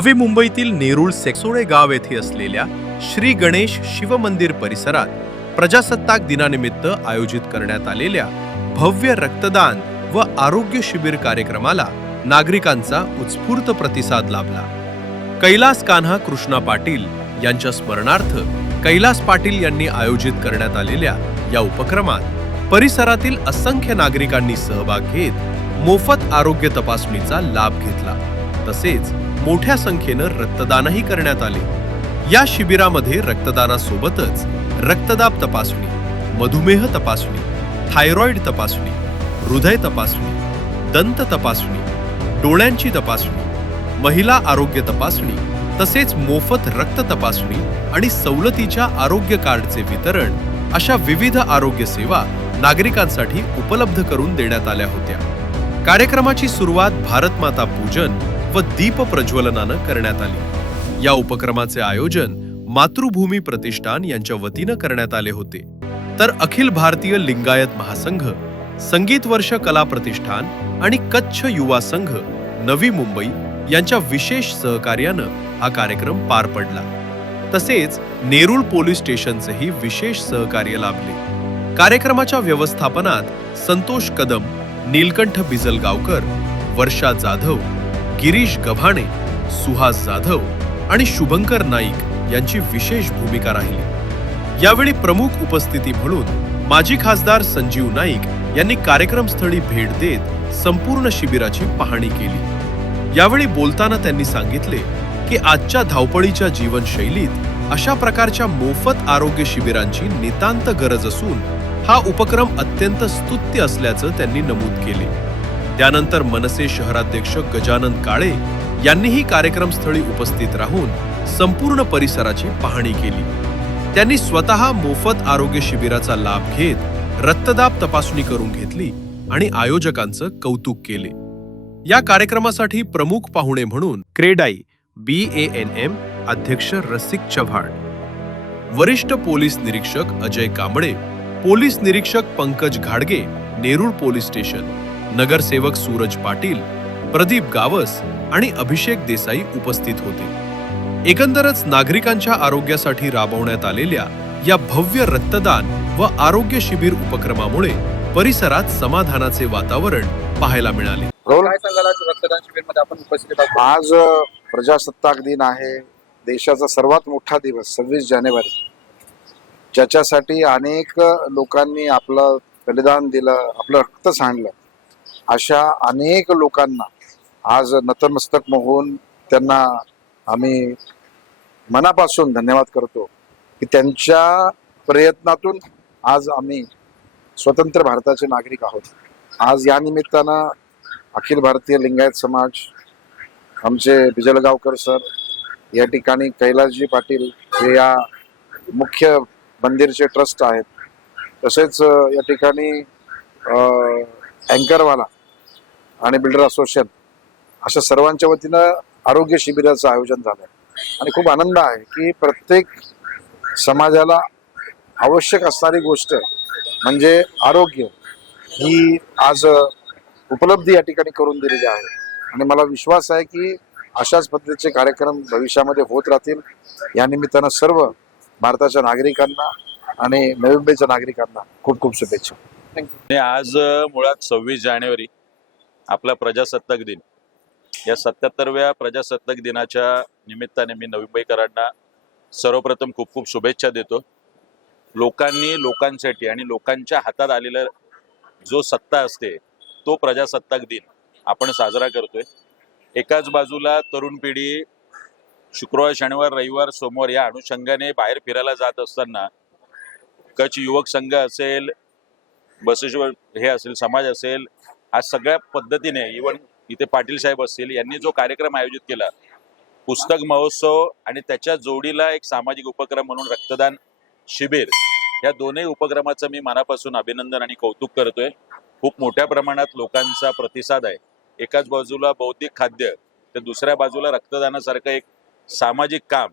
नवी मुंबईतील नेरूळ सेक्सोळे गाव येथे असलेल्या श्री गणेश शिवमंदिर परिसरात प्रजासत्ताक दिनानिमित्त आयोजित करण्यात आलेल्या भव्य रक्तदान व आरोग्य शिबिर कार्यक्रमाला नागरिकांचा उत्स्फूर्त प्रतिसाद लाभला। कैलास कान्हा कृष्णा पाटील यांच्या स्मरणार्थ कैलास पाटील यांनी आयोजित करण्यात आलेल्या या उपक्रमात परिसरातील असंख्य नागरिकांनी सहभाग घेत मोफत आरोग्य तपासणीचा लाभ घेतला। तसेच मोठ्या संख्येनं रक्तदानही करण्यात आले। या शिबिरामध्ये रक्तदानासोबतच रक्तदाब तपासणी, मधुमेह तपासणी, थायरॉइड तपासणी, हृदय तपासणी, दंत तपासणी, डोळ्यांची तपासणी, महिला आरोग्य तपासणी तसेच मोफत रक्त तपासणी आणि सवलतीच्या आरोग्य कार्डचे वितरण अशा विविध आरोग्य सेवा नागरिकांसाठी उपलब्ध करून देण्यात आल्या होत्या। कार्यक्रमाची सुरुवात भारत माता पूजन व दीप प्रज्वलनानं करण्यात आली। या उपक्रमाचे आयोजन मातृभूमी प्रतिष्ठान यांच्या वतीनं करण्यात आले होते, तर अखिल भारतीय लिंगायत महासंघ, संगीत वर्ष कला प्रतिष्ठान आणि कच्छ युवा संघ नवी मुंबई यांच्या विशेष सहकार्यानं हा कार्यक्रम पार पडला। तसेच नेरूळ पोलीस स्टेशनचेही विशेष सहकार्य लाभले। कार्यक्रमाच्या व्यवस्थापनात संतोष कदम, नीलकंठ बिजलगावकर, वर्षा जाधव, गिरीश गव्हाणे, सुहास जाधव आणि शुभंकर नाईक यांची विशेष भूमिका राहिली। यावेळी प्रमुख उपस्थिती म्हणून माजी खासदार संजीव नाईक यांनी कार्यक्रमस्थळी भेट देत संपूर्ण शिबिराची पाहणी केली। यावेळी बोलताना त्यांनी सांगितले की आजच्या धावपळीच्या जीवनशैलीत अशा प्रकारच्या मोफत आरोग्य शिबिरांची नितांत गरज असून हा उपक्रम अत्यंत स्तुत्य असल्याचं त्यांनी नमूद केले। त्यानंतर मनसे शहराध्यक्ष गजानन काळे यांनीही कार्यक्रमस्थळी उपस्थित राहून संपूर्ण परिसराची पाहणी केली। त्यांनी स्वतः मोफत आरोग्य शिबिराचा लाभ घेत रक्तदाब तपासणी करून घेतली आणि आयोजकांचं कौतुक केले। या कार्यक्रमासाठी प्रमुख पाहुणे म्हणून क्रेडाई BANM अध्यक्ष रसिक चव्हाण, वरिष्ठ पोलीस निरीक्षक अजय कांबळे, पोलीस निरीक्षक पंकज घाडगे नेरूळ पोलीस स्टेशन, नगरसेवक सूरज पाटील, प्रदीप गावस आणि अभिषेक देसाई उपस्थित होते। एकंदरच नागरिकांच्या आरोग्यासाठी राबवण्यात आलेल्या या भव्य रक्तदान व आरोग्य शिबिर उपक्रमामुळे परिसरात समाधानाचे वातावरण पाहायला मिळाले। काय सांगाल, रक्तदान शिबिरमध्ये आपण उपस्थित आहोत? आज प्रजासत्ताक दिन आहे, देशाचा सर्वात मोठा दिवस 26 जानेवारी, ज्याच्यासाठी अनेक लोकांनी आपलं बलिदान दिलं, आपलं रक्त सांडलं। अशा अनेक लोकांना आज नतमस्तक होऊन त्यांना आम्ही मनापासून धन्यवाद करतो की त्यांच्या प्रयत्नातून आज आम्ही स्वतंत्र भारताचे नागरिक आहोत। आज या निमित्तानं अखिल भारतीय लिंगायत समाज, आमचे बिजलगावकर सर, या ठिकाणी कैलासजी पाटील हे या मुख्य मंदिरचे ट्रस्ट आहेत, तसेच या ठिकाणी अँकरवाला आणि बिल्डर असोसिएशन अशा सर्वांच्या वतीनं आरोग्य शिबिराचं आयोजन झालं आणि खूप आनंद आहे की प्रत्येक समाजाला आवश्यक असणारी गोष्ट म्हणजे आरोग्य ही आज उपलब्धी या ठिकाणी करून दिलेली आहे आणि मला विश्वास आहे की अशाच पद्धतीचे कार्यक्रम भविष्यामध्ये होत राहतील। या निमित्तानं सर्व भारताच्या नागरिकांना आणि नवी मुंबईच्या नागरिकांना खूप खूप शुभेच्छा। आज मुळात 26 जानेवारी आपला प्रजासत्ताक दिन, या 77व्या प्रजासत्ताक दिनाच्या निमित्ताने मी नवी मुंबईकरांना सर्वप्रथम खूप खूप शुभेच्छा देतो। लोकांनी लोकांसाठी आणि लोकांच्या हातात आलेला जो सत्ता असते तो प्रजासत्ताक दिन आपण साजरा करतोय। एकाच बाजूला तरुण पिढी शुक्रवार, शनिवार, रविवार, सोमवार या अनुषंगाने बाहेर फिरायला जात असताना कच्छ युवक संघ असेल, बसवेश्वर हे असेल, समाज असेल, आज सगळ्या पद्धतीने इव्हन इथे पाटील साहेब असतील यांनी जो कार्यक्रम आयोजित केला, पुस्तक महोत्सव आणि त्याच्या जोडीला एक सामाजिक उपक्रम म्हणून रक्तदान शिबिर, या दोन्ही उपक्रमाचं मी मनापासून अभिनंदन आणि कौतुक करतोय। खूप मोठ्या प्रमाणात लोकांचा प्रतिसाद आहे। एकाच बाजूला बौद्धिक खाद्य तर दुसऱ्या बाजूला रक्तदानासारखं एक सामाजिक काम,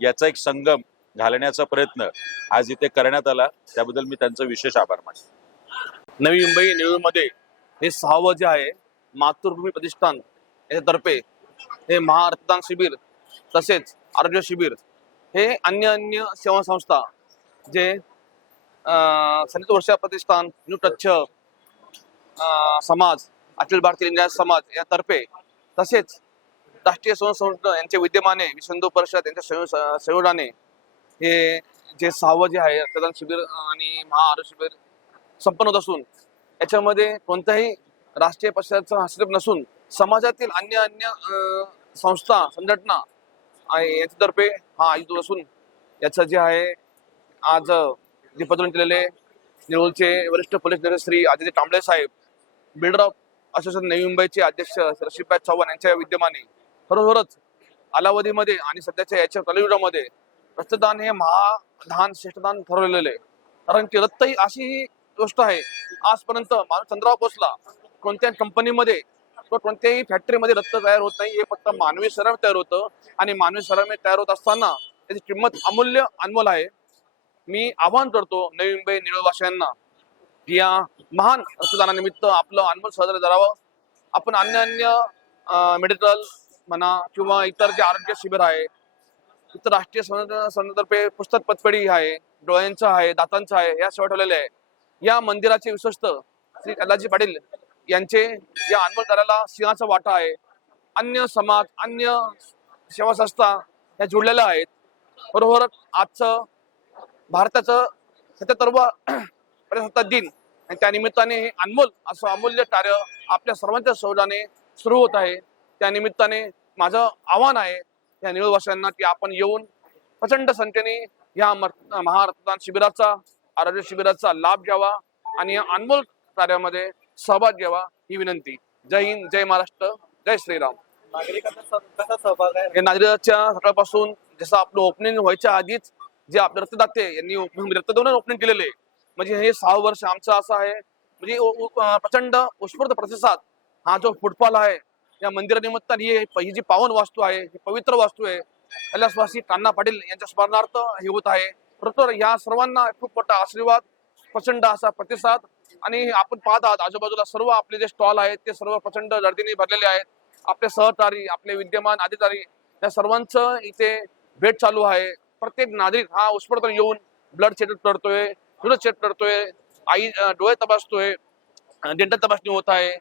याचा एक संगम घालण्याचा प्रयत्न आज इथे करण्यात आला, त्याबद्दल मी त्यांचा विशेष आभार मानतो। नवी मुंबई नेरूळमध्ये हे 6वं जे आहे मातृभूमी प्रतिष्ठान याच्यातर्फे हे महारक्तदान शिबिर तसेच आरोग्य शिबिर हे अन्य सेवा संस्था जे संत वर्षा प्रतिष्ठान, न्यू टच समाज, अखिल भारतीय लिंगायत समाज यातर्फे तसेच राष्ट्रीय स्वयंसेवक यांचे विद्यमाने विश्व हिंदू परिषद यांच्या संयोगाने हे जे 6वं जे आहे रक्तदान शिबिर आणि महाआरोग्य शिबिर संपन्न होत असून याच्यामध्ये कोणत्याही राष्ट्रीय पक्षाचा हस्तक्षेप नसून समाजातील अन्य संस्था संघटना यांच्यातर्फे हा आयोजित असून याचं जे आहे आज जे पत्र केलेले निरोलचे वरिष्ठ पोलीस निरीक्षक श्री आदित्य कांबळे साहेब, बिल्डर ऑफ असोसिएशन नवी मुंबईचे अध्यक्ष रशीदभाई चव्हाण यांच्या विद्यमाने खरोखरच कालावधीमध्ये आणि सध्याच्या याच्या कलियुगामध्ये रक्तदान हे महादान श्रेष्ठदान ठरवलेलं आहे. कारण की रक्त ही अशी ही गोष्ट आहे, आजपर्यंत माणूस चंद्रावर पोहोचला कोणत्याही कंपनीमध्ये तो कोणत्याही फॅक्टरीमध्ये रक्त तयार होत नाही, हे फक्त मानवी शरीरामध्ये तयार होतं आणि मानवी शरीरामध्ये तयार होत असताना त्याची किंमत अनमोल आहे. मी आवाहन करतो नवी मुंबई निळवासियांना की या महान रक्तदानानिमित्त आपलं अनमोल सहकार्य करावं. आपण अन्य मेडिकल म्हणा किंवा इतर जे आरोग्य शिबिर आहे, इतर राष्ट्रीय संस्थांतर्फे पुस्तक पतपेढी आहे, डोळ्यांचं आहे, दातांचं आहे, या सेवा ठेवलेल्या आहे. या मंदिराचे विश्वस्त श्री कल्लाजी पाटील यांचे या अनमोल कार्याला सिंहाचा वाटा आहे. अन्य समाज, अन्य सेवा संस्था या जोडलेल्या आहेत. बरोबर आजचं भारताचं 77वा प्रजासत्ताक दिन आणि त्या निमित्ताने हे असं अमूल्य कार्य आपल्या सर्वांच्या सहयोगाने सुरू होत आहे. त्या निमित्ताने माझं आव्हान आहे या निळवासियांना की आपण येऊन प्रचंड संख्येने या महारक्तदान शिबिराचा, आरोग्य शिबिराचा लाभ घ्यावा आणि या अनमोल कार्यामध्ये सहभाग घ्यावा ही विनंती. जय हिंद, जय महाराष्ट्र, जय श्रीराम. नागरिकांचा कसा सहभाग आहे? हे नागरिकांच्या सकाळपासून जसं आपलं ओपनिंग व्हायच्या आधीच जे आपले रक्तदाते यांनी रक्तदान ओपनिंग केलेले, म्हणजे हे 6 वर्ष आमचं असं आहे. म्हणजे प्रचंड उत्स्फूर्त प्रतिसाद हा जो फुटफॉल आहे या मंदिरानिमित्ताने ही जी पावन वास्तू आहे, ही पवित्र वास्तू आहे, कैलासवासी कान्हा पाटील यांच्या स्मरणार्थ हे होत आहे. परंतु या सर्वांना खूप मोठा आशीर्वाद, प्रचंड असा प्रतिसाद आणि आपण पाहत आहात आजूबाजूला सर्व आपले जे स्टॉल आहेत ते सर्व प्रचंड गर्दीने भरलेले आहेत. आपले सहकारी, आपले विद्यमान अधिकारी या सर्वांचं इथे भेट चालू आहे. प्रत्येक नागरिक हा उत्स्फूर्त येऊन ब्लड चेक करतोय, ब्लड चेक करतोय, डोळे तपासतोय, डेंटल तपासणी होत आहे.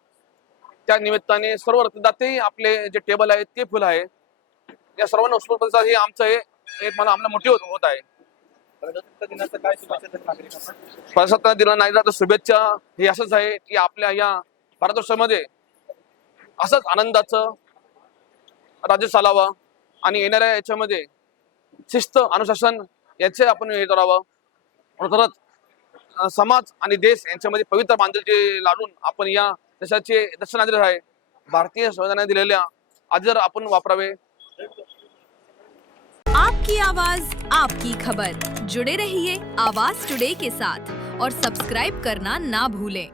त्या निमित्ताने सर्व रक्तदाते आपले जे टेबल आहेत ते फुल आहे. या सर्वांना उत्स्फूर्त हे आमचं एक मला आम्हाला मोठी होत आहे. प्रजासत्ताक दिनाचं काय शुभेच्छा देतात नागरिकांना? प्रजासत्ताक दिनानिमित्त शुभेच्छा हे असंच आहे की आपल्या या भारतवर्षामध्ये असंच आनंदाचं राज्य चालावं आणि येणाऱ्या याच्यामध्ये शिस्त, अनुशासन याचे आपण हे करावं. खरंच समाज आणि देश यांच्यामध्ये पवित्र बांधिलकी लावून आपण या देशाचे दर्शनाधिकारी आहे भारतीय संविधानाने दिलेल्या आदर आपण वापरावे. आपकी आवाज, आपकी खबर. जुड़े रहिए आवाज टुडे के साथ और सब्सक्राइब करना ना भूलें.